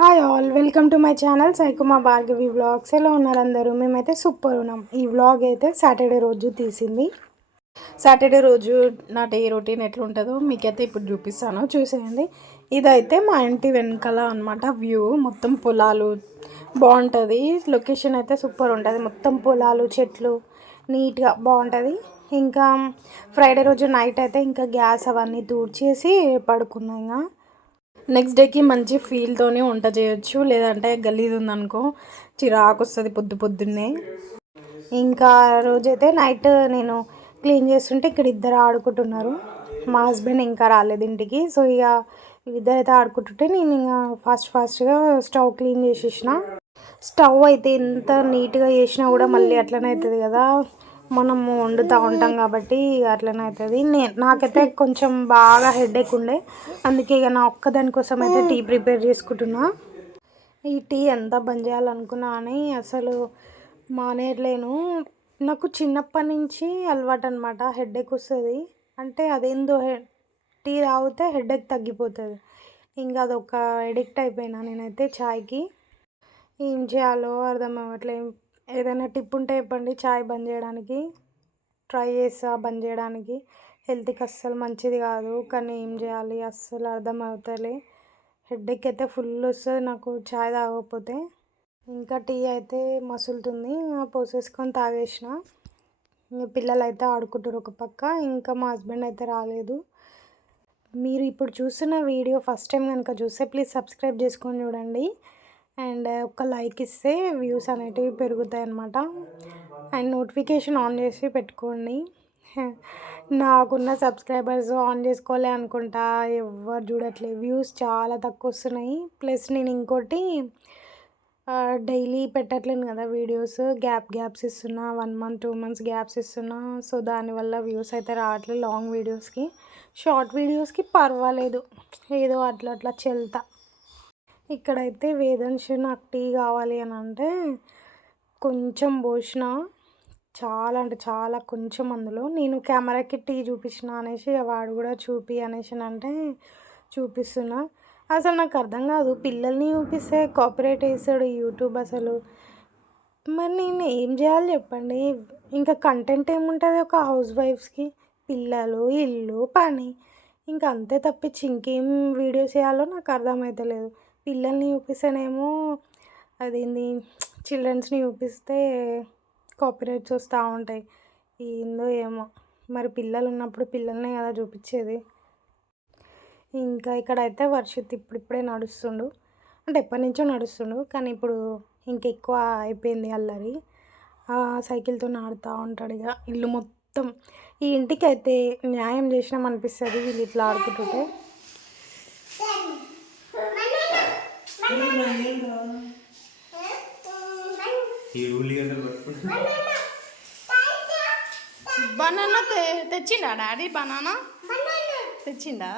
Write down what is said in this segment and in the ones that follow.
Hi all, welcome to my channel Saikuma Bhargavi vlogs. ఎలా ఉన్నారు అందరూ? మేమైతే సూపర్ ఉన్నాం. ఈ వ్లాగ్ అయితే సాటర్డే రోజు తీసింది. సాటర్డే రోజు నా డే రొటీన్ ఎట్లుంటుందో మీకైతే ఇప్పుడు చూపిస్తాను, చూసేయండి. ఇదైతే మా ఇంటి వెనకాల అనమాట వ్యూ. మొత్తం పొలాలు బాగుంటుంది. లొకేషన్ అయితే సూపర్ ఉంటుంది. మొత్తం పొలాలు, చెట్లు నీట్గా బాగుంటుంది. ఇంకా ఫ్రైడే రోజు నైట్ అయితే ఇంకా గ్యాస్ అవన్నీ తూడ్చేసి పడుకున్నాం. ఇంకా నెక్స్ట్ డేకి మంచి ఫీల్తోనే వంట చేయొచ్చు. లేదంటే గలీజ్ ఉందనుకో చిరాకు వస్తుంది పొద్దున్నే. ఇంకా రోజైతే నైట్ నేను క్లీన్ చేస్తుంటే ఇక్కడ ఇద్దరు ఆడుకుంటున్నారు. మా హస్బెండ్ ఇంకా రాలేదు ఇంటికి. సో ఇక ఇద్దరైతే ఆడుకుంటుంటే నేను ఇంకా ఫాస్ట్గా స్టవ్ క్లీన్ చేసేసిన. స్టవ్ అయితే ఎంత నీట్గా చేసినా కూడా మళ్ళీ అట్లనే అవుతుంది కదా, మనము వండుతూ ఉంటాం కాబట్టి అట్లనే అవుతుంది. నాకైతే కొంచెం బాగా హెడేక్ ఉండే, అందుకే ఇక నా ఒక్కదాని కోసం అయితే టీ ప్రిపేర్ చేసుకుంటున్నా. ఈ టీ ఎంత బంద్ చేయాలనుకున్నా అని అసలు మానేయలేను. నాకు చిన్నప్పటి నుంచి అలవాటు అనమాట. హెడేక్ వస్తుంది అంటే అదేందో టీ తాగితే హెడేక్ తగ్గిపోతుంది. ఇంకా అదొక ఎడిక్ట్ అయిపోయినా నేనైతే ఛాయ్కి. ఏం చేయాలో అర్థం అవ్వట్లేదు. ఏదైనా టిప్ ఉంటే చెప్పండి చాయ్ బంద్ చేయడానికి. ట్రై చేస్తా బంద్ చేయడానికి. హెల్త్కి అస్సలు మంచిది కాదు, కానీ ఏం చేయాలి అస్సలు అర్థం అవుతలే. హెడేక్ అయితే ఫుల్ వస్తుంది నాకు చాయ్ తాగకపోతే. ఇంకా టీ అయితే మసులుతుంది, పోసేసుకొని తాగేసిన. ఇంకా పిల్లలు అయితే ఆడుకుంటారు ఒక పక్క. ఇంకా మా హస్బెండ్ అయితే రాలేదు. మీరు ఇప్పుడు చూస్తున్న వీడియో ఫస్ట్ టైం కనుక చూస్తే ప్లీజ్ సబ్స్క్రైబ్ చేసుకొని చూడండి. అండ్ ఒక లైక్ ఇస్తే వ్యూస్ అనేటివి పెరుగుతాయి అన్నమాట. అండ్ నోటిఫికేషన్ ఆన్ చేసి పెట్టుకోండి. నాకున్న సబ్స్క్రైబర్స్ ఆన్ చేసుకోలే అనుకుంటా, ఎవరు చూడట్లేదు. వ్యూస్ చాలా తక్కువ వస్తున్నాయి. ప్లస్ నేను ఇంకోటి డైలీ పెట్టట్లేను కదా వీడియోస్, గ్యాప్స్ ఇస్తున్నా. 1 month 2 months గ్యాప్స్ ఇస్తున్నా. సో దానివల్ల వ్యూస్ అయితే రావట్లేదు. లాంగ్ వీడియోస్కి, షార్ట్ వీడియోస్కి పర్వాలేదు, ఏదో అట్లా చెల్తా. ఇక్కడైతే వేదాంశ్ నాకు టీ కావాలి అని అంటే కొంచెం పోసిన, చాలా అంటే చాలా కొంచెం. అందులో నేను కెమెరాకి టీ చూపించిన అనేసి వాడు కూడా చూపి అనేసి అంటే చూపిస్తున్నా. అసలు నాకు అర్థం కాదు, పిల్లల్ని చూపిస్తే కాపీరైట్ వేస్తాడు యూట్యూబ్ అసలు. మరి నేను ఏం చేయాలి చెప్పండి? ఇంకా కంటెంట్ ఏముంటుంది ఒక హౌస్ వైఫ్స్కి? పిల్లలు, ఇల్లు, పని, ఇంకా అంతే తప్పించి ఇంకేం వీడియోస్ చేయాలో నాకు అర్థమవుతలేదు. పిల్లల్ని చూపిస్తేనేమో అదేంది, చిల్డ్రన్స్ని చూపిస్తే కాపీరైట్స్ వస్తూ ఉంటాయి. ఏందో ఏమో మరి. పిల్లలు ఉన్నప్పుడు పిల్లల్నే కదా చూపించేది. ఇంకా ఇక్కడైతే వర్షిత్ ఇప్పుడిప్పుడే నడుస్తుండు, అంటే ఎప్పటి నుంచో నడుస్తుండు, కానీ ఇప్పుడు ఇంకెక్కువ అయిపోయింది అల్లరి. సైకిల్తో ఆడుతూ ఉంటాడు. ఇక ఇల్లు మొత్తం ఈ ఇంటికి అయితే న్యాయం చేసినాం అనిపిస్తుంది వీళ్ళు ఇట్లా ఆడుకుంటుంటే. బనానా తెచ్చిండా డాడీ? బనానా తెచ్చిండా?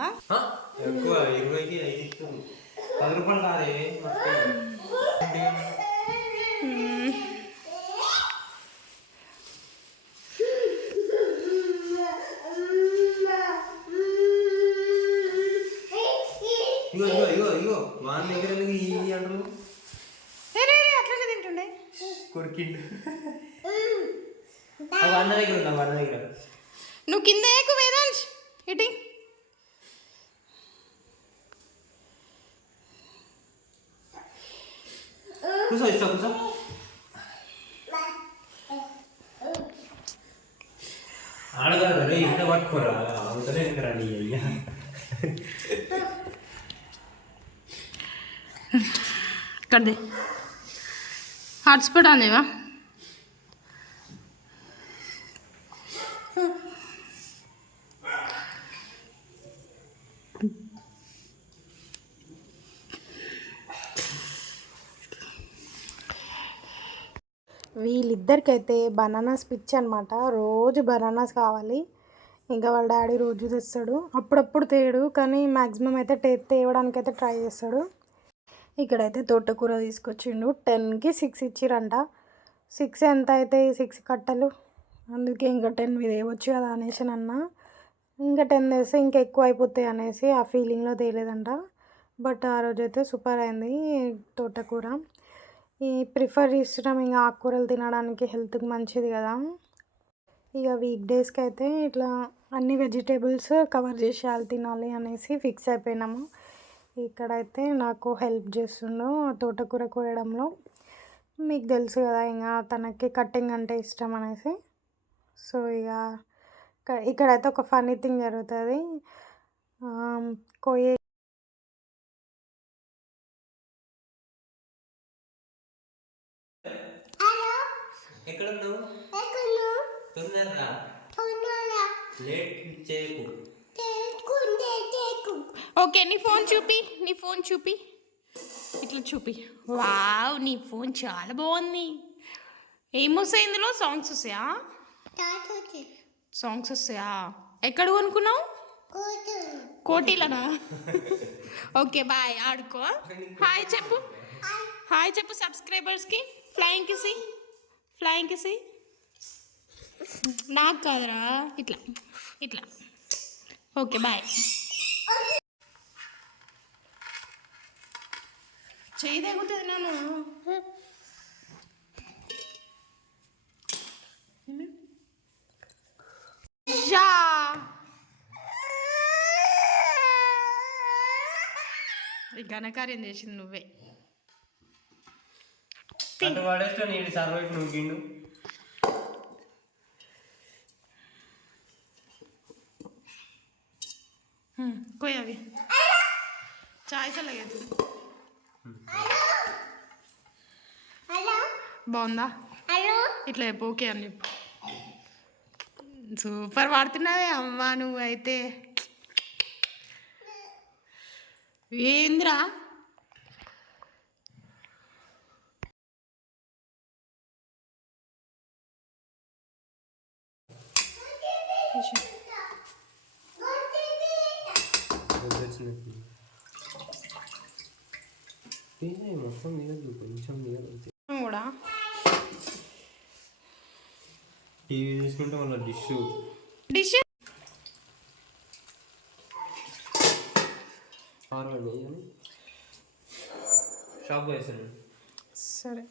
అట్లనే తింటుండే కొరికిండు. నువ్వు కింద ఎక్కువ వేదాంశ్ ఇటీ. కూర్చో ఇష్టం కూర్చో. ఆడగారు ఇంత పట్టుకోరా అవుతలే రండి. కదే హాట్స్పాట్ ఆలేవా? వీళ్ళిద్దరికైతే బనానాస్ పిచ్చి అనమాట. రోజు బనానాస్ కావాలి. ఇంకా వాళ్ళ డాడీ రోజు తెస్తాడు, అప్పుడప్పుడు తేడు, కానీ మ్యాక్సిమం అయితే తేవడానికి అయితే ట్రై చేస్తాడు. ఇక్కడైతే తోటకూర తీసుకొచ్చిండు. 10కి 6 ఇచ్చిరంట. 6 ఎంత అయితే 6 కట్టలు, అందుకే ఇంకా 10 మీద వేయవచ్చు కదా అనేసి అన్న. ఇంకా 10 వేస్తే ఇంకా ఎక్కువ అయిపోతాయి అనేసి ఆ ఫీలింగ్లో తేలేదంట. బట్ ఆ రోజైతే సూపర్ అయింది తోటకూర. ప్రిఫర్ చేస్తున్నాం ఇంకా ఆకుకూరలు తినడానికి, హెల్త్కి మంచిది కదా. ఇక వీక్ డేస్కి అయితే ఇట్లా అన్ని వెజిటేబుల్స్ కవర్ చేసేయాలి తినాలి అనేసి ఫిక్స్ అయిపోయినాము. ఇక్కడైతే నాకు హెల్ప్ చేస్తుండు తోటకూర కోయడంలో. మీకు తెలుసు కదా ఇంకా తనకి కటింగ్ అంటే ఇష్టం అనేసి. సో ఇక్కడైతే ఒక ఫన్నీ థింగ్ జరుగుతుంది. కోయే ఓకే, నీ ఫోన్ చూపి ఇట్లా చూపి. వావ్, నీ ఫోన్ చాలా బాగుంది. ఏమొస్తాయి ఇందులో? సాంగ్స్ వస్తాయా? ఎక్కడ కొనుక్కున్నావు? కోటిలనా? ఓకే బాయ్, ఆడుకో. హాయ్ చెప్పు సబ్స్క్రైబర్స్కి. ఫ్లయింగ్ కిసి నాకు కాదురా, ఇట్లా. Okay bye. చేయి తగ్గుతుంది నన్ను. ఘనకార్యం చేసింది నువ్వే. कोई अभी चाय से लगे थे బాగుందా? ఇట్లా చెప్పు, ఓకే అని చెప్పు. సూపర్ వాడుతున్నావే అమ్మా నువ్వు అయితే. ఏంద్రా కూడా టీవీ చూసుకుంటే మళ్ళీ డిష్ షాప్ వేసాను. సరే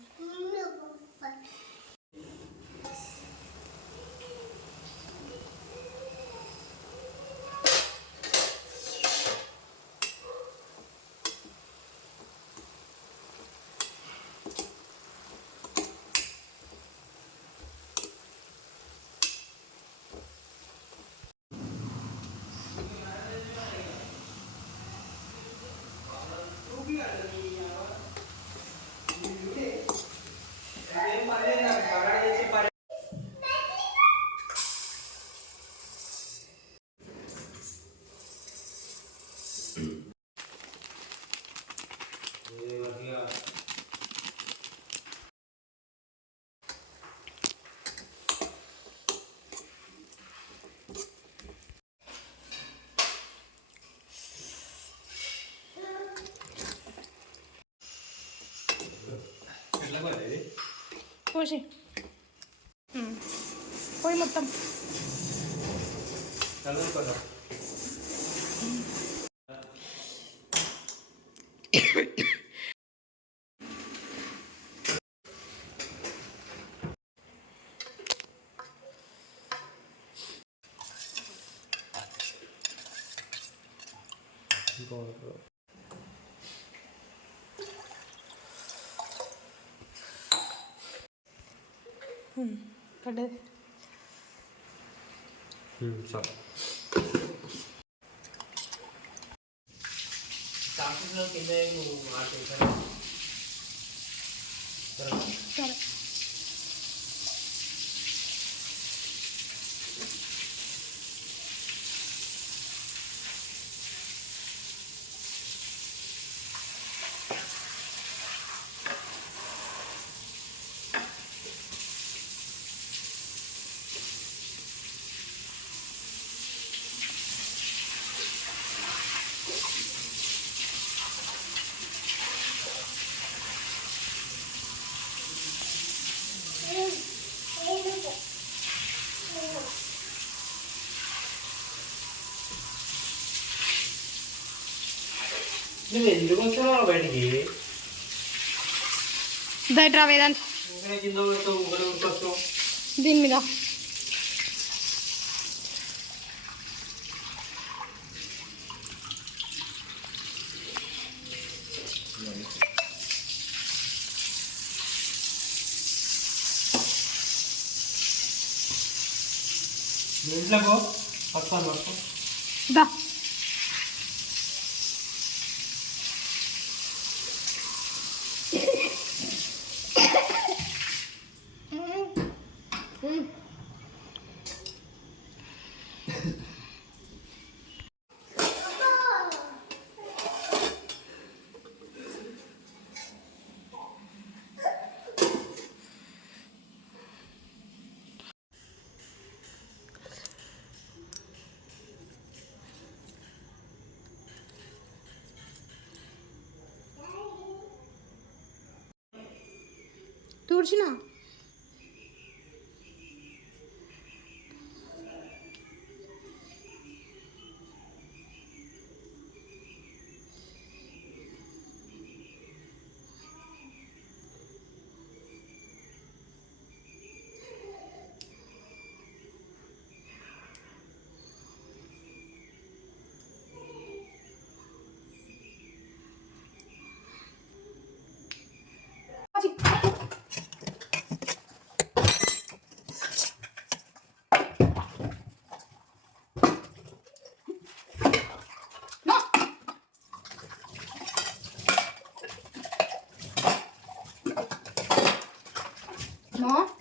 పోసి పోయి మొత్తం పడ్డది. సరే నువ్వు ఎందుకు వస్తున్నావు బయటికి? దయట్రా వేదాంత్ ఇంకా కింద పెడతావు, ఊగలు వస్తావు. దీని మీద నువ్వు ఇంట్లో పో, వస్తాను వస్తాను. దా తుడిచిన No.